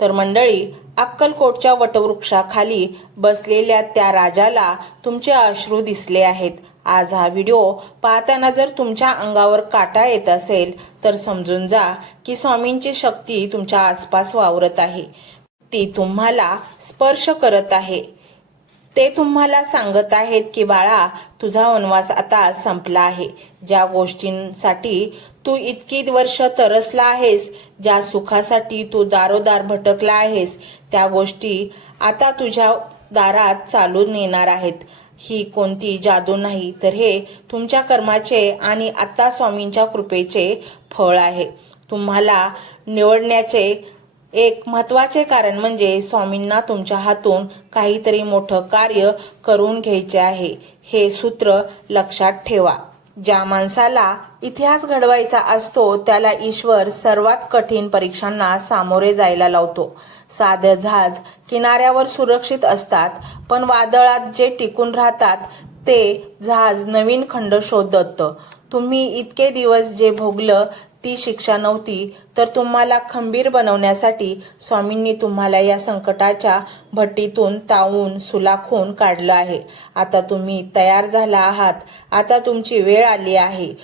तर मंडळी अक्कलकोटच्या वटवृक्षाखाली बसलेल्या त्या राजाला तुमचे अश्रू दिसले आहेत. आज हा व्हिडिओ पाहताना जर तुमच्या अंगावर काटा येत असेल तर समजून जा की स्वामींची शक्ती तुमच्या आसपास वावरत आहे. ती तुम्हाला स्पर्श करत आहे. ते तुम्हाला सांगत आहेत की बाळा तुझा वनवास आता संपला आहे. ज्या गोष्टींसाठी तू इतकी वर्ष तरसला आहेस ज्या सुखासाठी तू दारोदार भटकला आहेस त्या गोष्टी आता तुझ्या दारात चालून येणार आहेत. ही कोणती जादू नाही तर हे तुमच्या कर्माचे आणि आत्ता स्वामींच्या कृपेचे फळ आहे. तुम्हाला निवडण्याचे एक महत्त्वाचे कारण म्हणजे स्वामींना तुमच्या हातून काहीतरी मोठं कार्य करून घ्यायचे आहे. हे सूत्र लक्षात ठेवा. ज्या माणसाला इतिहास घडवायचा असतो त्याला ईश्वर सर्वात कठीण परीक्षांना सामोरे जायला लावतो. साधं जहाज किनाऱ्यावर सुरक्षित असतात पण वादळात जे टिकून राहतात ते जहाज नवीन खंड शोधत. तुम्ही इतके दिवस जे भोगलं ती शिक्षा नव्हती तर तुम्हाला खंबीर बनवण्यासाठी स्वामींनी तुम्हाला या संकटाच्या भट्टीतून तावून सुलाखून काढलं आहे. आता तुम्ही तयार झाला आहात. आता तुमची वेळ आली आहे.